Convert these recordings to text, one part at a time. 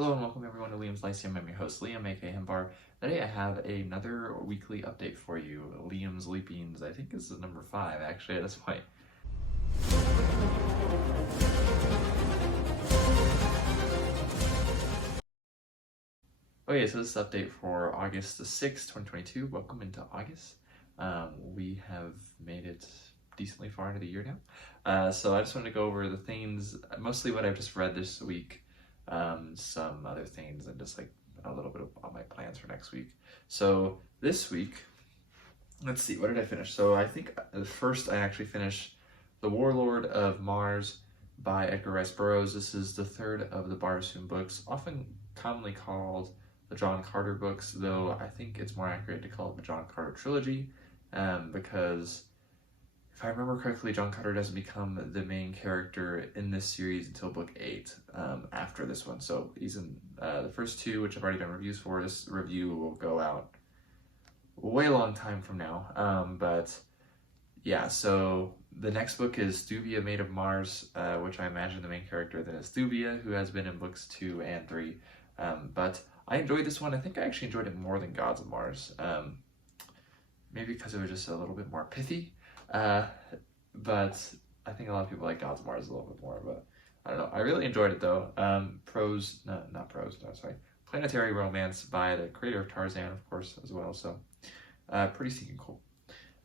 Hello and welcome everyone to Liam's Lyceum. I'm your host Liam, aka Himbar. Today I have another weekly update for you. Liam's Leapings. I think this is number 5 actually at this point. Okay, so this is update for August the 6th, 2022. Welcome into August. We have made it decently far into the year now. So I just wanted to go over the things, mostly what I've just read this week, some other things, and just like a little bit of my plans for next week. So this week, let's see, what did I finish? So I think first I actually finished The Warlord of Mars by Edgar Rice Burroughs. This is the third of the Barsoom books, often commonly called the John Carter books, though I think it's more accurate to call it the John Carter trilogy, because if I remember correctly, John Carter doesn't become the main character in this series until book 8, after this one. So he's in the first 2, which I've already done reviews for. This review will go out way long time from now, but yeah, so the next book is Thuvia Made of Mars, which I imagine the main character then is Thuvia, who has been in books 2 and 3, but I enjoyed this one. I think I actually enjoyed it more than Gods of Mars, maybe because it was just a little bit more pithy, but I think a lot of people like Gods of Mars a little bit more, but I don't know. I really enjoyed it though. Planetary Romance by the creator of Tarzan, of course, as well, so pretty stinking cool.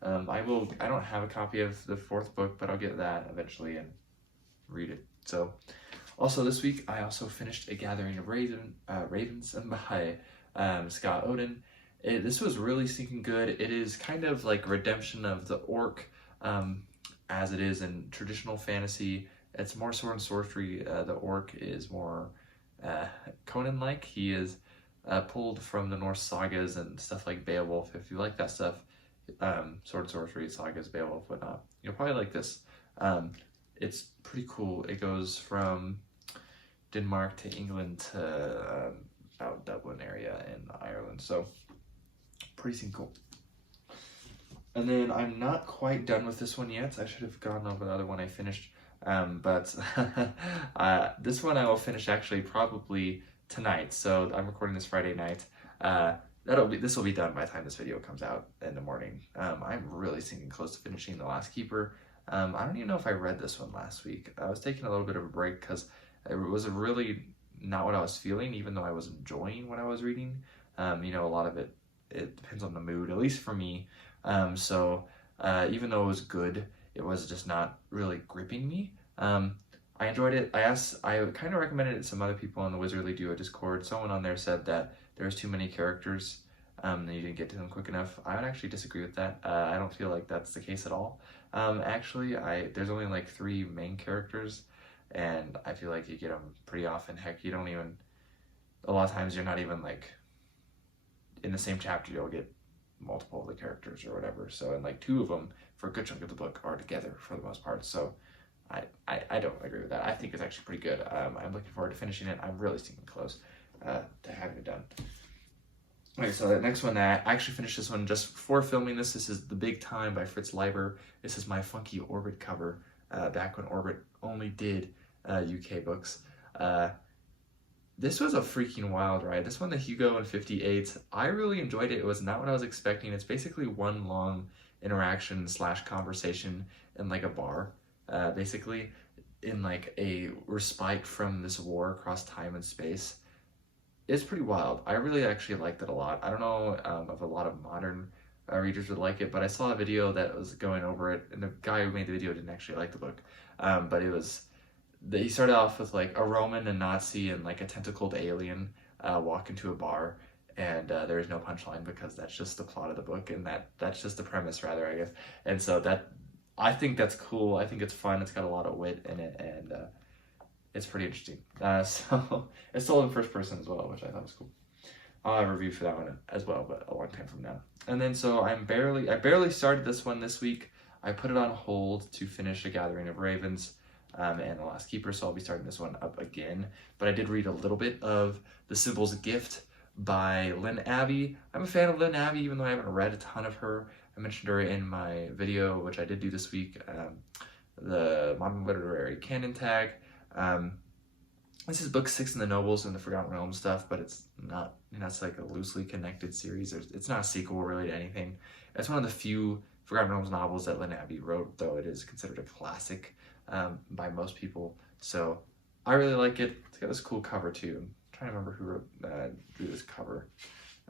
I don't have a copy of the 4th book, but I'll get that eventually and read it. So also this week, I also finished A Gathering of Ravens by Scott Oden. This was really stinking good. It is kind of like redemption of the orc, as it is in traditional fantasy. It's more sword and sorcery. The orc is more Conan-like. He is pulled from the Norse sagas and stuff like Beowulf. If you like that stuff, sword and sorcery, sagas, Beowulf, whatnot, you'll probably like this. It's pretty cool. It goes from Denmark to England to out Dublin area in Ireland, so pretty cool. And then I'm not quite done with this one yet. I should have gone over the other one I finished, but this one I will finish actually probably tonight. So I'm recording this Friday night. This will be done by the time this video comes out in the morning. I'm really thinking close to finishing The Last Keeper. I don't even know if I read this one last week. I was taking a little bit of a break because it was really not what I was feeling, even though I was enjoying what I was reading. You know, a lot of it depends on the mood, at least for me. So even though it was good, it was just not really gripping me. I enjoyed it. I kind of recommended it to some other people in the Wizardly Duo Discord. Someone on there said that there's too many characters, and you didn't get to them quick enough. I would actually disagree with that. I don't feel like that's the case at all. Actually, there's only like 3 main characters, and I feel like you get them pretty often. Heck, you don't even, a lot of times you're not even like, in the same chapter you'll get multiple of the characters or whatever. So, and like 2 of them for a good chunk of the book are together for the most part. So I don't agree with that. I think it's actually pretty good. I'm looking forward to finishing it. I'm really sticking close to having it done. Okay, so the next one, I actually finished this one just before filming this. This is The Big Time by Fritz Leiber. This is my funky Orbit cover, back when Orbit only did UK books. This was a freaking wild ride. This one, the Hugo in 58, I really enjoyed it. It was not what I was expecting. It's basically one long interaction / conversation in like a bar, basically, in like a respite from this war across time and space. It's pretty wild. I really actually liked it a lot. I don't know if a lot of modern readers would like it, but I saw a video that was going over it, and the guy who made the video didn't actually like the book, but it was, he started off with like a Roman, a Nazi, and like a tentacled alien walk into a bar, and there is no punchline because that's just the plot of the book, and that's just the premise, rather, I guess. And so I think that's cool. I think it's fun. It's got a lot of wit in it, and it's pretty interesting. So it's told in first person as well, which I thought was cool. I'll have a review for that one as well, but a long time from now. And then so I barely started this one this week. I put it on hold to finish A Gathering of Ravens and The Last Keeper, so I'll be starting this one up again. But I did read a little bit of The Symbol's Gift by Lynn Abbey. I'm a fan of Lynn Abbey, even though I haven't read a ton of her. I mentioned her in my video, which I did do this week, the Modern Literary Canon tag. This is book 6 in the Nobles and the Forgotten Realms stuff, but it's not, it's like a loosely connected series. It's not a sequel really to anything. It's one of the few Forgotten Realms novels that Lynn Abbey wrote, though it is considered a classic by most people. So I really like it. It's got this cool cover too. I'm trying to remember who drew this cover.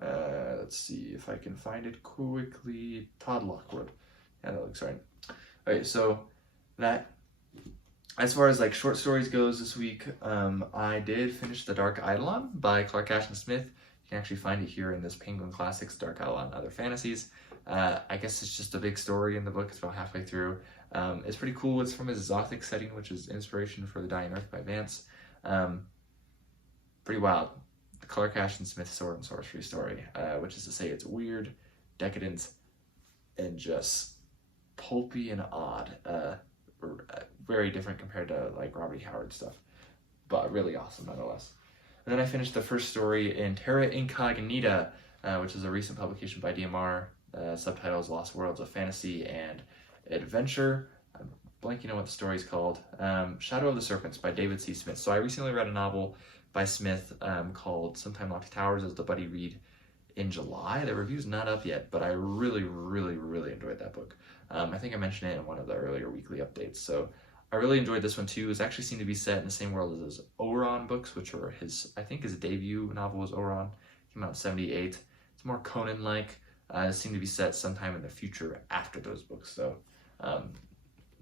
Let's see if I can find it quickly. Todd Lockwood. Yeah, that looks right. Okay, so that, as far as like short stories goes this week, I did finish The Dark Eidolon by Clark Ashton Smith. You can actually find it here in this Penguin Classics Dark Eidolon and Other Fantasies. I guess it's just a big story in the book. It's about halfway through. It's pretty cool. It's from his Zothic setting, which is inspiration for The Dying Earth by Vance. Pretty wild. The Clark Ashton Smith sword and sorcery story, which is to say it's weird, decadent, and just pulpy and odd. Very different compared to like Robert E. Howard stuff, but really awesome nonetheless. And then I finished the first story in Terra Incognita, which is a recent publication by DMR. Subtitles Lost Worlds of Fantasy and Adventure. I'm blanking on what the story's called. Shadow of the Serpents by David C. Smith. So I recently read a novel by Smith called Sometime Lofty Towers as the buddy read in July. The review's not up yet, but I really, really, really enjoyed that book. I think I mentioned it in one of the earlier weekly updates. So I really enjoyed this one too. It actually seemed to be set in the same world as his Oberon books, which were I think his debut novel was Oberon. Came out in 1978. It's more Conan-like. It seemed to be set sometime in the future after those books. So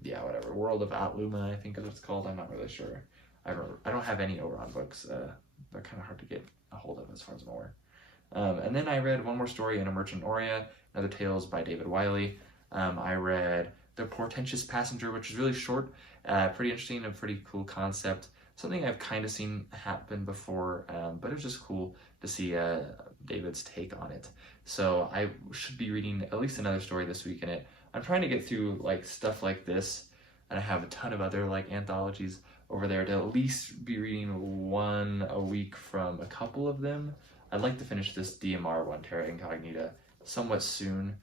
yeah, whatever. World of Atluma, I think is what it's called. I'm not really sure. I don't have any Oberon books. They're kind of hard to get a hold of as far as I'm aware. And then I read one more story in A Merchant Oria, Another Tales by David Wiley. I read The Portentous Passenger, which is really short, pretty interesting, a pretty cool concept. Something I've kind of seen happen before, but it was just cool to see David's take on it. So I should be reading at least another story this week in it. I'm trying to get through like stuff like this, and I have a ton of other like anthologies over there to at least be reading one a week from a couple of them. I'd like to finish this DMR one, Terra Incognita, somewhat soon.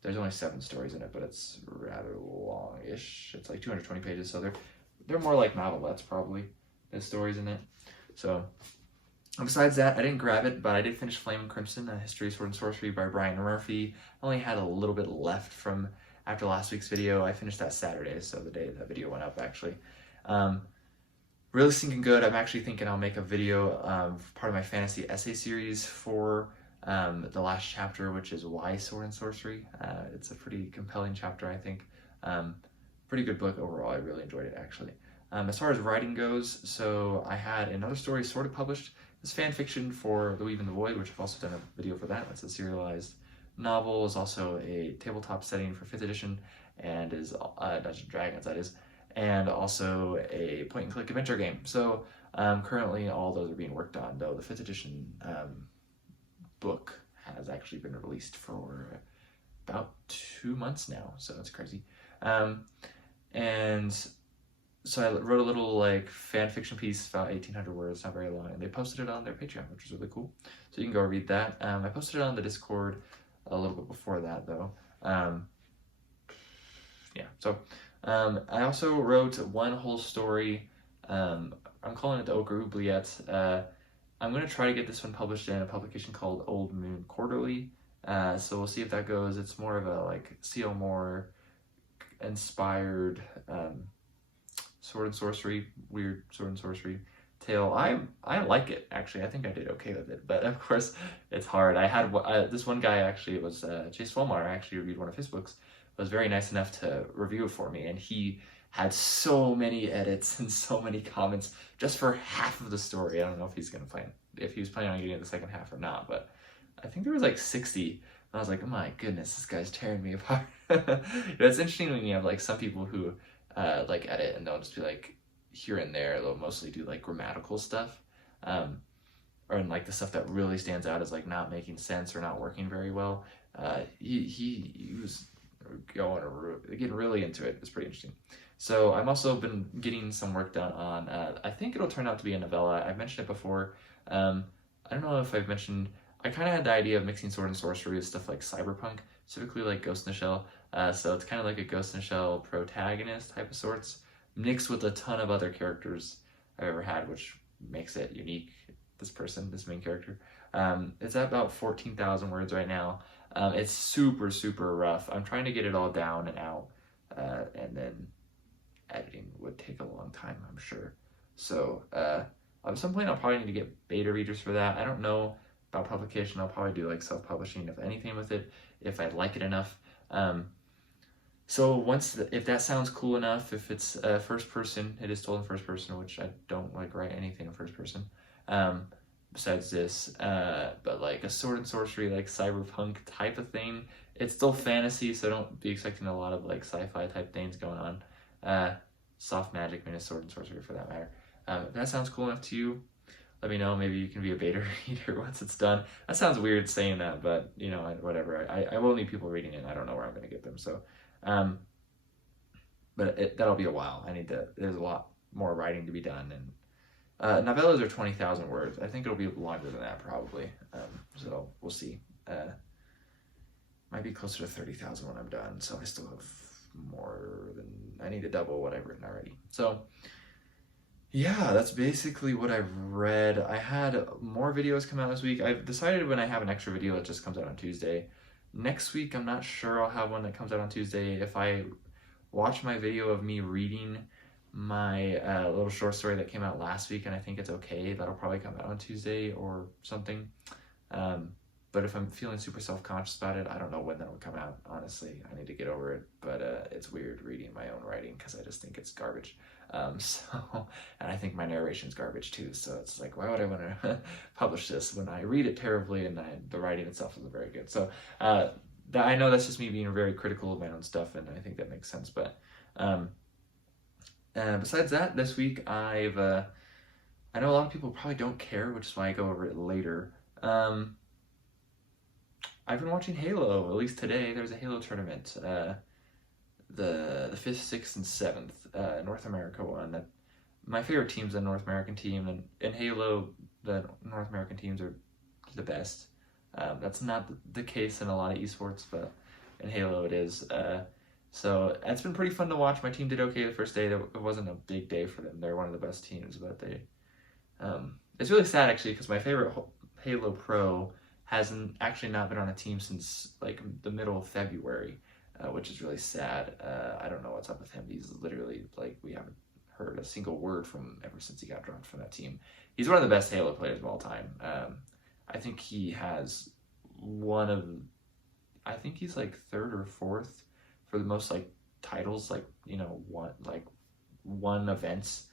There's only 7 stories in it, but it's rather long-ish. It's like 220 pages, so they're more like novelettes probably than stories in it. So besides that, I didn't grab it, but I did finish Flame and Crimson, A History of Sword and Sorcery by Brian Murphy. I only had a little bit left from after last week's video. I finished that Saturday, so the day that video went up actually. Really sinking good. I'm actually thinking I'll make a video part of my fantasy essay series for the last chapter, which is Why Sword and Sorcery. It's a pretty compelling chapter, I think. Pretty good book overall. I really enjoyed it actually. As far as writing goes, so I had another story sort of published. It's fan fiction for The Weave and the Void, which I've also done a video for that. That's a serialized novel. It's also a tabletop setting for 5th edition and is Dungeons & Dragons, that is, and also a point-and-click adventure game. So currently all those are being worked on, though the 5th edition book has actually been released for about 2 months now, so that's crazy. And so I wrote a little like fan fiction piece, about 1,800 words, not very long, and they posted it on their Patreon, which was really cool. So you can go read that. I posted it on the Discord a little bit before that, though. Yeah, so I also wrote one whole story. I'm calling it the Ochre Oubliette. I'm going to try to get this one published in a publication called Old Moon Quarterly. So we'll see if that goes. It's more of a like C.L. Moore inspired sword and sorcery, weird sword and sorcery tale. I like it actually. I think I did okay with it, but of course it's hard. I had this one guy actually, it was Chase Wolmar. I actually reviewed one of his books. Was very nice enough to review it for me, and he had so many edits and so many comments just for half of the story. I don't know if he was planning on getting the second half or not, but I think there was like 60. And I was like, oh my goodness, this guy's tearing me apart. It's interesting when you have like some people who like edit and they'll just be like here and there. They'll mostly do like grammatical stuff, or like the stuff that really stands out as like not making sense or not working very well. He was getting really into it. It's pretty interesting. So I've also been getting some work done on, I think it'll turn out to be a novella. I've mentioned it before. I don't know if I've mentioned, I kind of had the idea of mixing sword and sorcery with stuff like cyberpunk, specifically like Ghost in the Shell. So it's kind of like a Ghost in the Shell protagonist type of sorts, mixed with a ton of other characters I've ever had, which makes it unique. This main character. It's at about 14,000 words right now. It's super, super rough. I'm trying to get it all down and out, and then editing would take a long time, I'm sure. So at some point I'll probably need to get beta readers for that. I don't know about publication. I'll probably do like self-publishing, if anything, with it, if I like it enough. So if that sounds cool enough, if it's first person, it is told in first person, which I don't like write anything in first person. Besides this, but like a sword and sorcery, like cyberpunk type of thing. It's still fantasy, so don't be expecting a lot of like sci-fi type things going on. Soft magic minus sword and sorcery for that matter. If that sounds cool enough to you, let me know. Maybe you can be a beta reader once it's done. That sounds weird saying that, but you know, whatever. I will need people reading it. I don't know where I'm going to get them. So, but that'll be a while. There's a lot more writing to be done, and novellas are 20,000 words. I think it'll be longer than that probably. So we'll see. Might be closer to 30,000 when I'm done. So I still have more than, I need to double what I've written already. So yeah, that's basically what I've read. I had more videos come out this week. I've decided when I have an extra video, it just comes out on Tuesday. Next week, I'm not sure I'll have one that comes out on Tuesday. If I watch my video of me reading my little short story that came out last week and I think it's okay, that'll probably come out on Tuesday or something. But if I'm feeling super self-conscious about it, I don't know when that will come out, honestly. I need to get over it, but it's weird reading my own writing because I just think it's garbage. And I think my narration's garbage too, so it's like, why would I want to publish this when I read it terribly and the writing itself isn't very good? So I know that's just me being very critical of my own stuff, and I think that makes sense. But besides that, this week I know a lot of people probably don't care, which is why I go over it later. I've been watching Halo, at least today. There's a Halo tournament, the 5th, 6th, and 7th North America one. My favorite team's the North American team, and in Halo, the North American teams are the best. That's not the case in a lot of esports, but in Halo it is. So it's been pretty fun to watch. My team did okay the first day. It wasn't a big day for them. They're one of the best teams, but it's really sad actually because my favorite Halo Pro hasn't actually not been on a team since like the middle of February, which is really sad. I don't know what's up with him. He's literally like, we haven't heard a single word from him ever since he got dropped from that team. He's one of the best Halo players of all time. I think he has I think he's like 3rd or 4th for the most like titles, like, you know, won events.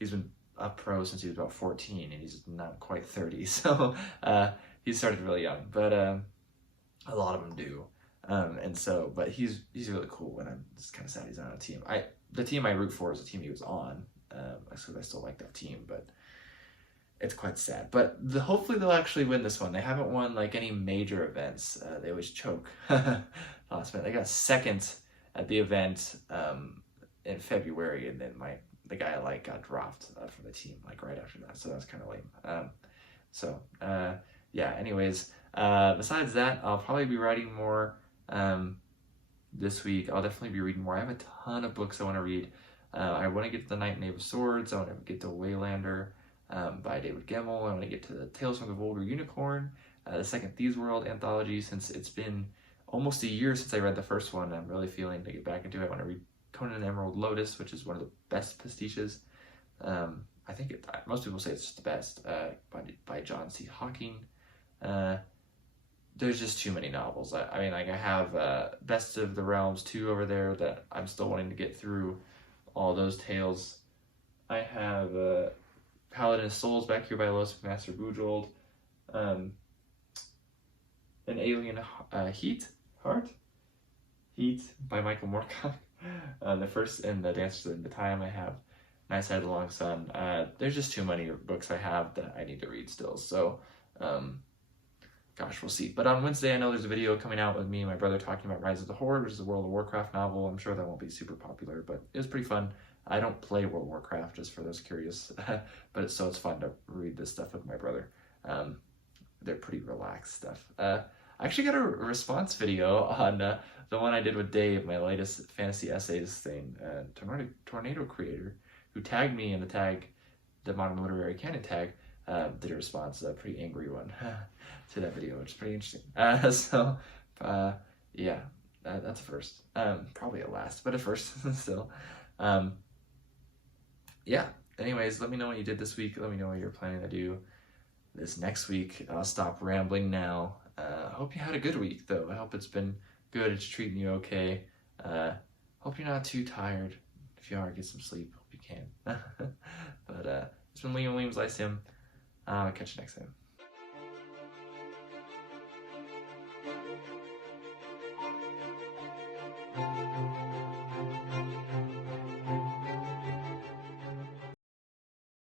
He's been a pro since he was about 14 and he's not quite 30, so he started really young, but a lot of them do, but he's really cool, and I'm just kind of sad he's not on a team. The team I root for is the team he was on, because I still like that team, but it's quite sad. But hopefully they'll actually win this one. They haven't won like any major events. They always choke last minute. They got 2nd at the event in February, and then the guy I like got dropped from the team like right after that, so that's kind of lame. Yeah, anyways, besides that, I'll probably be writing more this week. I'll definitely be reading more. I have a ton of books I want to read. I want to get to The Knight and Knave of Swords. I want to get to Waylander by David Gemmell. I want to get to the Tales from the Vulgar Unicorn, the second Thieves World anthology, since it's been almost a year since I read the first one. I'm really feeling to get back into it. I want to read Conan and Emerald Lotus, which is one of the best pastiches. I think most people say it's the best, by John C. Hawking. There's just too many novels. I mean, like I have Best of the Realms 2 over there that I'm still wanting to get through all those tales. I have Paladin of Souls back here by Lois Master Bujold. An Alien Heat by Michael Moorcock. The first in the Dance to the Time I have Nice Head, Long Sun. There's just too many books I have that I need to read still. So, gosh, we'll see. But on Wednesday, I know there's a video coming out with me and my brother talking about Rise of the Horde, which is a World of Warcraft novel. I'm sure that won't be super popular, but it was pretty fun. I don't play World of Warcraft, just for those curious, but it's fun to read this stuff with my brother. They're pretty relaxed stuff. I actually got a response video on the one I did with Dave, my latest fantasy essays thing, Tornado Creator, who tagged me in the Modern Literary Canon tag, did a response, a pretty angry one to that video, which is pretty interesting. Yeah, that's a first. Probably a last, but a first still. Yeah, anyways, let me know what you did this week. Let me know what you're planning to do this next week. I'll stop rambling now. Hope you had a good week, though. I hope it's been good. It's treating you okay. Hope you're not too tired. If you are, get some sleep. Hope you can. But it's been Liam Williams, Lyceum. I'll catch you next time.